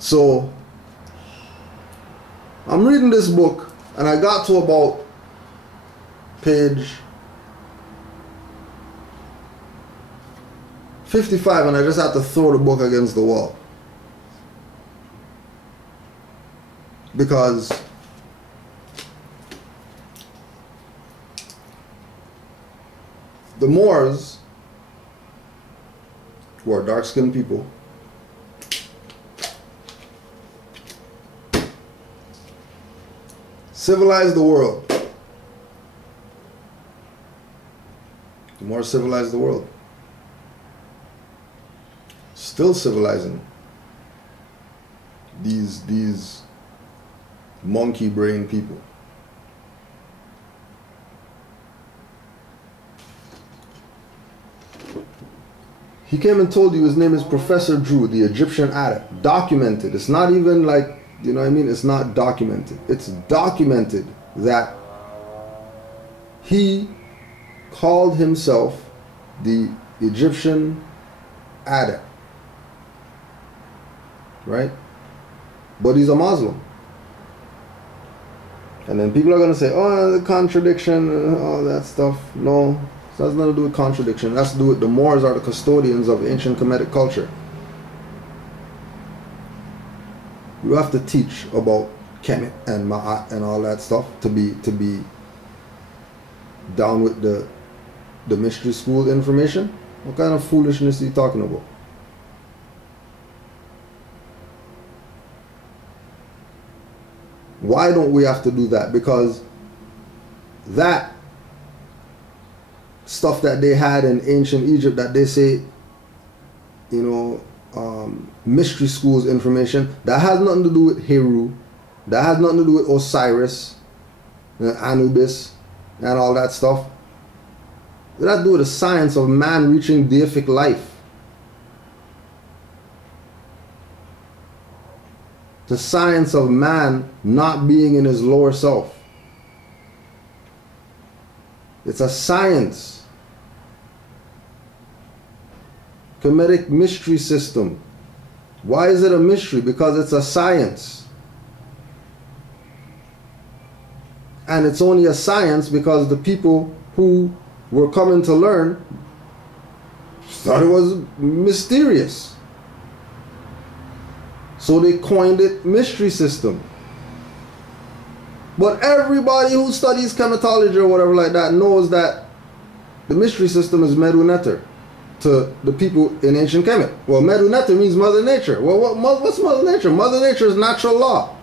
So I'm reading this book, and I got to about page 55, and I just had to throw the book against the wall. Because the Moors, who are dark-skinned people, civilized the world. The Moors civilized the world. Still civilizing these monkey brain people. He came and told you his name is Professor Drew, the Egyptian adept. Documented. It's not even like, you know what I mean? It's not documented. It's documented that he called himself the Egyptian adept. Right? But he's a Muslim. And then people are going to say, oh, the contradiction and all that stuff. No, it has nothing to do with contradiction. It has to do with the Moors are the custodians of ancient Kemetic culture. You have to teach about Kemet and Ma'at and all that stuff to be down with the mystery school information. What kind of foolishness are you talking about? Why don't we have to do that? Because that stuff that they had in ancient Egypt that they say, you know, mystery schools information, that has nothing to do with Heru, that has nothing to do with Osiris, Anubis, and all that stuff. It has to do with the science of man reaching deific life. The science of man not being in his lower self. It's a science. Kemetic mystery system. Why is it a mystery? Because it's a science. And it's only a science because the people who were coming to learn thought it was mysterious. So they coined it mystery system. But everybody who studies chematology or whatever like that knows that the mystery system is Medu Neter to the people in ancient Kemet. Well, Medu Neter means Mother Nature. Well, what's Mother Nature? Mother Nature is natural law.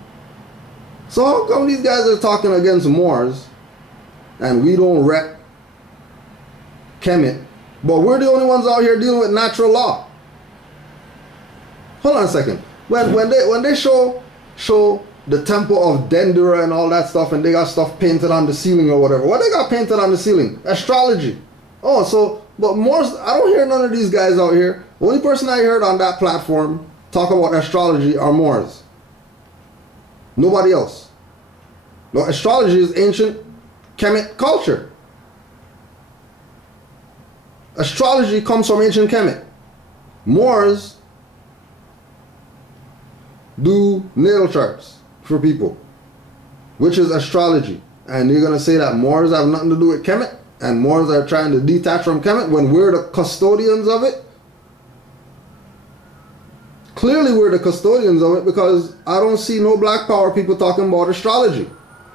So how come these guys are talking against Moors and we don't rep Kemet, but we're the only ones out here dealing with natural law? Hold on a second. When they show the temple of Dendera and all that stuff, and they got stuff painted on the ceiling or whatever, what they got painted on the ceiling? Astrology. Oh, so but Moors, I don't hear none of these guys out here. The only person I heard on that platform talk about astrology are Moors. Nobody else. No, astrology is ancient Kemet culture. Astrology comes from ancient Kemet. Moors do natal charts for people, which is astrology. And you're going to say that Moors have nothing to do with Kemet and Moors are trying to detach from Kemet when we're the custodians of it? Clearly we're the custodians of it, because I don't see no black power people talking about astrology,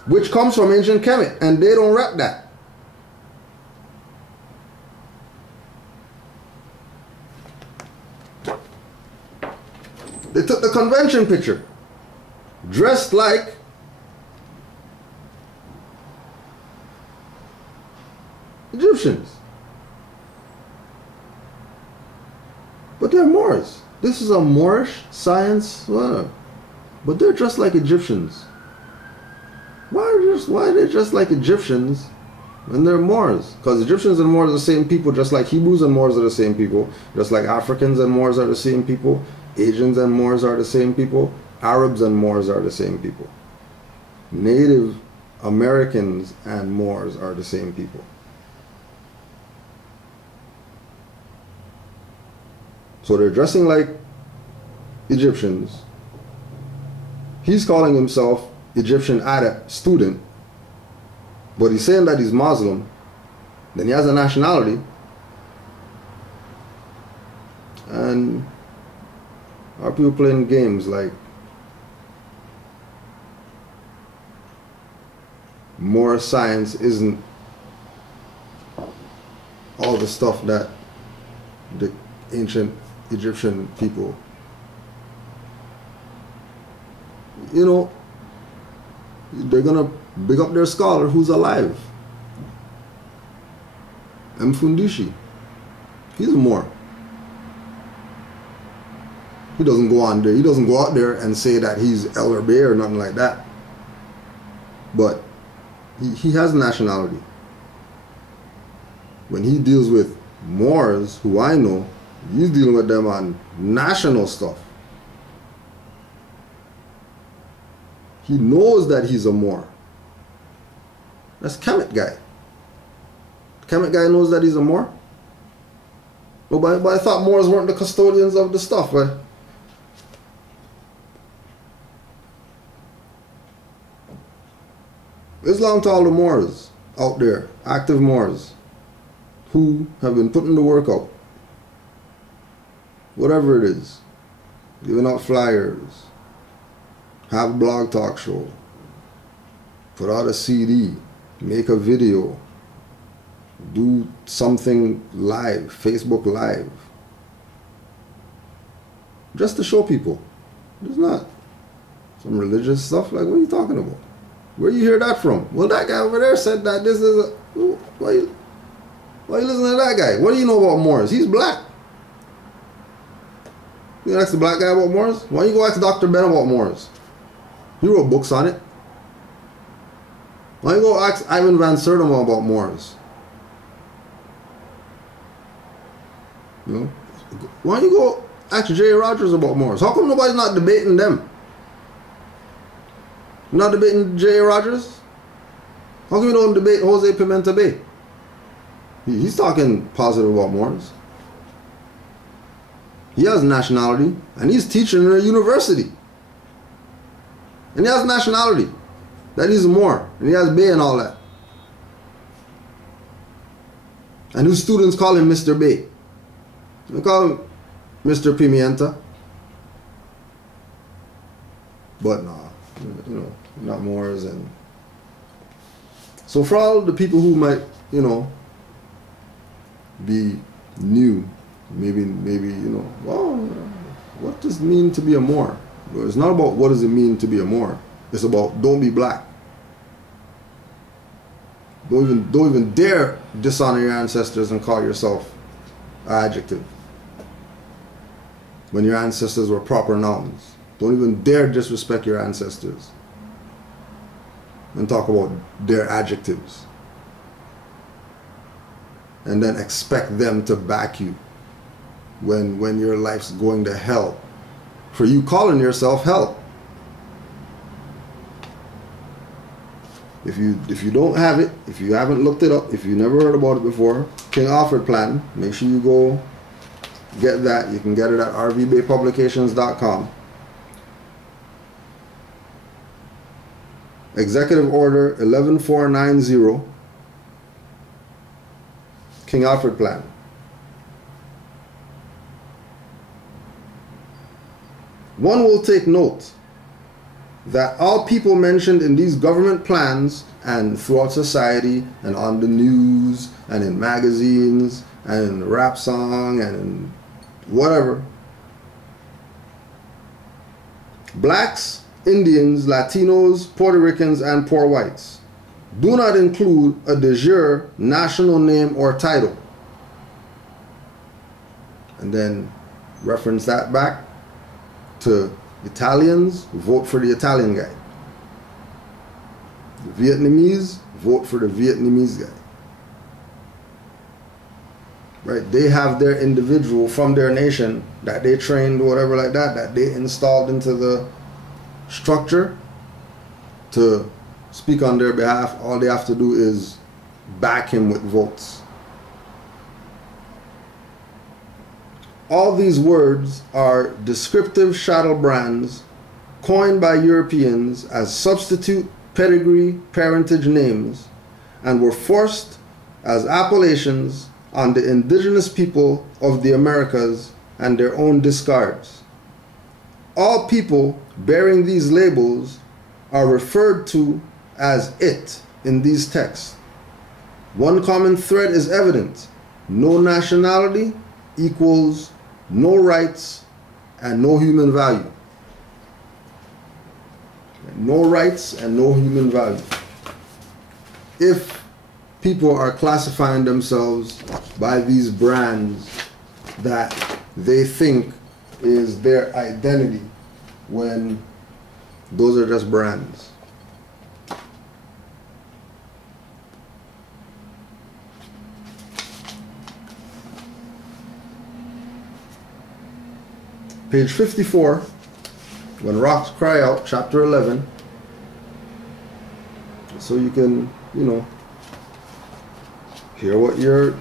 which comes from ancient Kemet, and they don't rep that. They took the convention picture, dressed like Egyptians. But they're Moors. This is a Moorish science, but they're dressed like Egyptians. Why are they dressed like Egyptians when they're Moors? Because Egyptians and Moors are the same people, just like Hebrews and Moors are the same people, just like Africans and Moors are the same people. Asians and Moors are the same people. Arabs and Moors are the same people. Native Americans and Moors are the same people. So they're dressing like Egyptians, He's calling himself Egyptian adept student, but he's saying that he's Muslim. Then he has a nationality, and our people playing games like more science isn't all the stuff that the ancient Egyptian people, you know, they're gonna big up their scholar who's alive. Mfundishi, he's a Moor. He doesn't go on there. He doesn't go out there and say that he's El Rabi or nothing like that. But he has nationality. When he deals with Moors, who I know, he's dealing with them on national stuff. He knows that he's a Moor. That's Kemet guy. Kemet guy knows that he's a Moor. No, but I thought Moors weren't the custodians of the stuff, but Islam to all the Moors out there, active Moors, who have been putting the work out. Whatever it is. Giving out flyers. Have a blog talk show. Put out a CD. Make a video. Do something live. Facebook Live. Just to show people. It's not some religious stuff. Like, what are you talking about? Where you hear that from? Well, that guy over there said that this is a... Why you listening to that guy? What do you know about Moors? He's black. You ask the black guy about Moors? Why don't you go ask Dr. Ben about Moors? He wrote books on it. Why don't you go ask Ivan Van Sertima about Moors? You know? Why don't you go ask J. Rogers about Moors? How come nobody's not debating them? You're not debating J. Rogers? How come you don't debate Jose Pimenta Bay? He's talking positive about Moors. He has nationality, and he's teaching in a university. And he has nationality. That he's a Moor, and he has Bay and all that. And his students call him Mr. Bay. They call him Mr. Pimienta. But no, you know, not Moors. And so for all the people who might, you know, be new, maybe, you know, well, what does it mean to be a Moor? Well, it's not about what does it mean to be a Moor. It's about don't be black. Don't even dare dishonor your ancestors and call yourself an adjective when your ancestors were proper nouns. Don't even dare disrespect your ancestors and talk about their adjectives. And then expect them to back you when your life's going to hell for you calling yourself hell. If you don't have it, if you haven't looked it up, if you never heard about it before, King Alfred Plan, make sure you go get that. You can get it at rvbaypublications.com. Executive Order 11490, King Alfred Plan. One will take note that all people mentioned in these government plans and throughout society and on the news and in magazines and in the rap song and in whatever, blacks, Indians, Latinos, Puerto Ricans, and poor whites do not include a de jure national name or title. And then reference that back to Italians, vote for the Italian guy. The Vietnamese, vote for the Vietnamese guy. Right? They have their individual from their nation that they trained, whatever like that, that they installed into the structure to speak on their behalf. All they have to do is back him with votes. All these words are descriptive shadow brands coined by Europeans as substitute pedigree parentage names and were forced as appellations on the indigenous people of the Americas and their own discards. All people bearing these labels are referred to as it in these texts. One common thread is evident: no nationality equals no rights and no human value. No rights and no human value. If people are classifying themselves by these brands that they think is their identity, when those are just brands. Page 54, When Rocks Cry Out, chapter 11. So you can, hear what your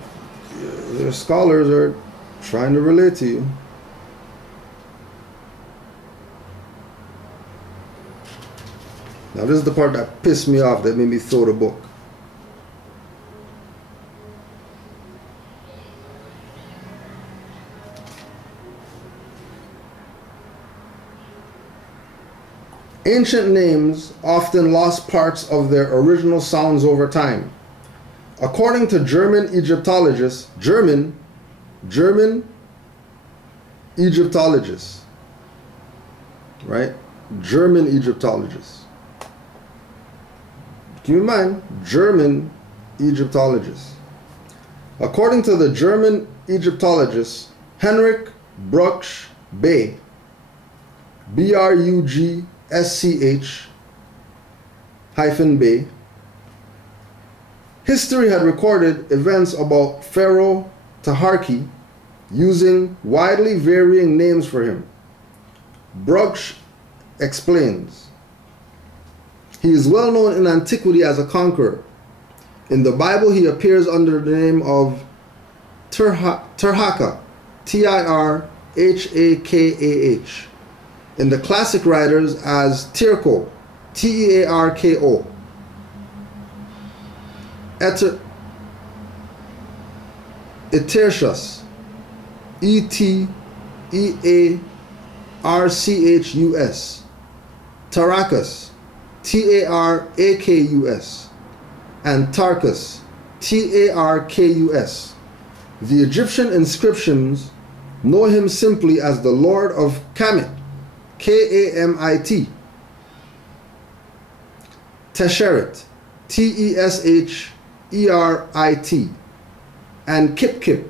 scholars are trying to relate to you. Now this is the part that pissed me off, that made me throw the book. Ancient names often lost parts of their original sounds over time. According to German Egyptologists, German Egyptologists, right? German Egyptologists. Keep in mind, German Egyptologists. According to the German Egyptologist Henrik Bruch Bay, BRUGSCH-Bay, history had recorded events about Pharaoh Taharki using widely varying names for him. Bruch explains, he is well known in antiquity as a conqueror. In the Bible, he appears under the name of Tirhakah, Tirhakah. In the classic writers as Tirko, Tearko. Eterchus, Etearchus. Tarakas, Tarakus, and Tarkus, Tarkus. The Egyptian inscriptions know him simply as the Lord of Kamit, Kamit, Tesheret, Tescherit, and Kip, Kip,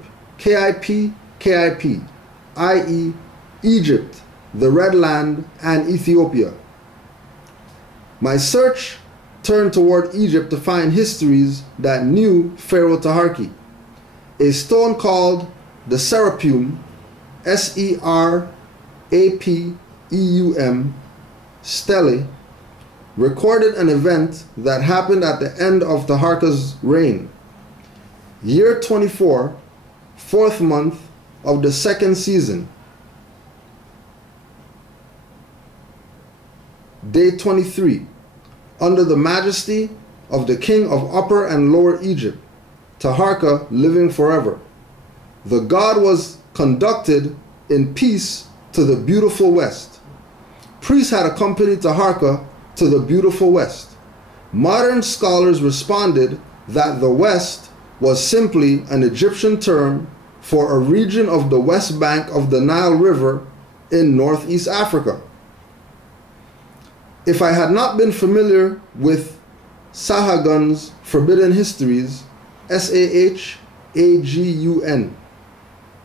i.e. Egypt, the Red Land, and Ethiopia. My search turned toward Egypt to find histories that knew Pharaoh Taharki. A stone called the Serapeum, Serapeum, stele, recorded an event that happened at the end of Taharka's reign. Year 24, 4th month of the 2nd season. Day 23. Under the majesty of the king of Upper and Lower Egypt, Taharka living forever. The god was conducted in peace to the beautiful west. Priests had accompanied Taharka to the beautiful west. Modern scholars responded that the west was simply an Egyptian term for a region of the west bank of the Nile River in Northeast Africa. If I had not been familiar with Sahagun's Forbidden Histories, Sahagun,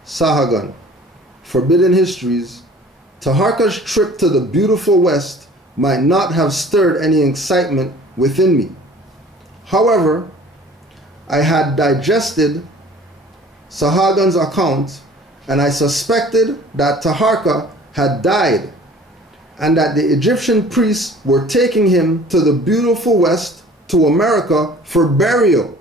Sahagun, Forbidden Histories, Taharka's trip to the beautiful west might not have stirred any excitement within me. However, I had digested Sahagun's account, and I suspected that Taharka had died and that the Egyptian priests were taking him to the beautiful west, to America, for burial.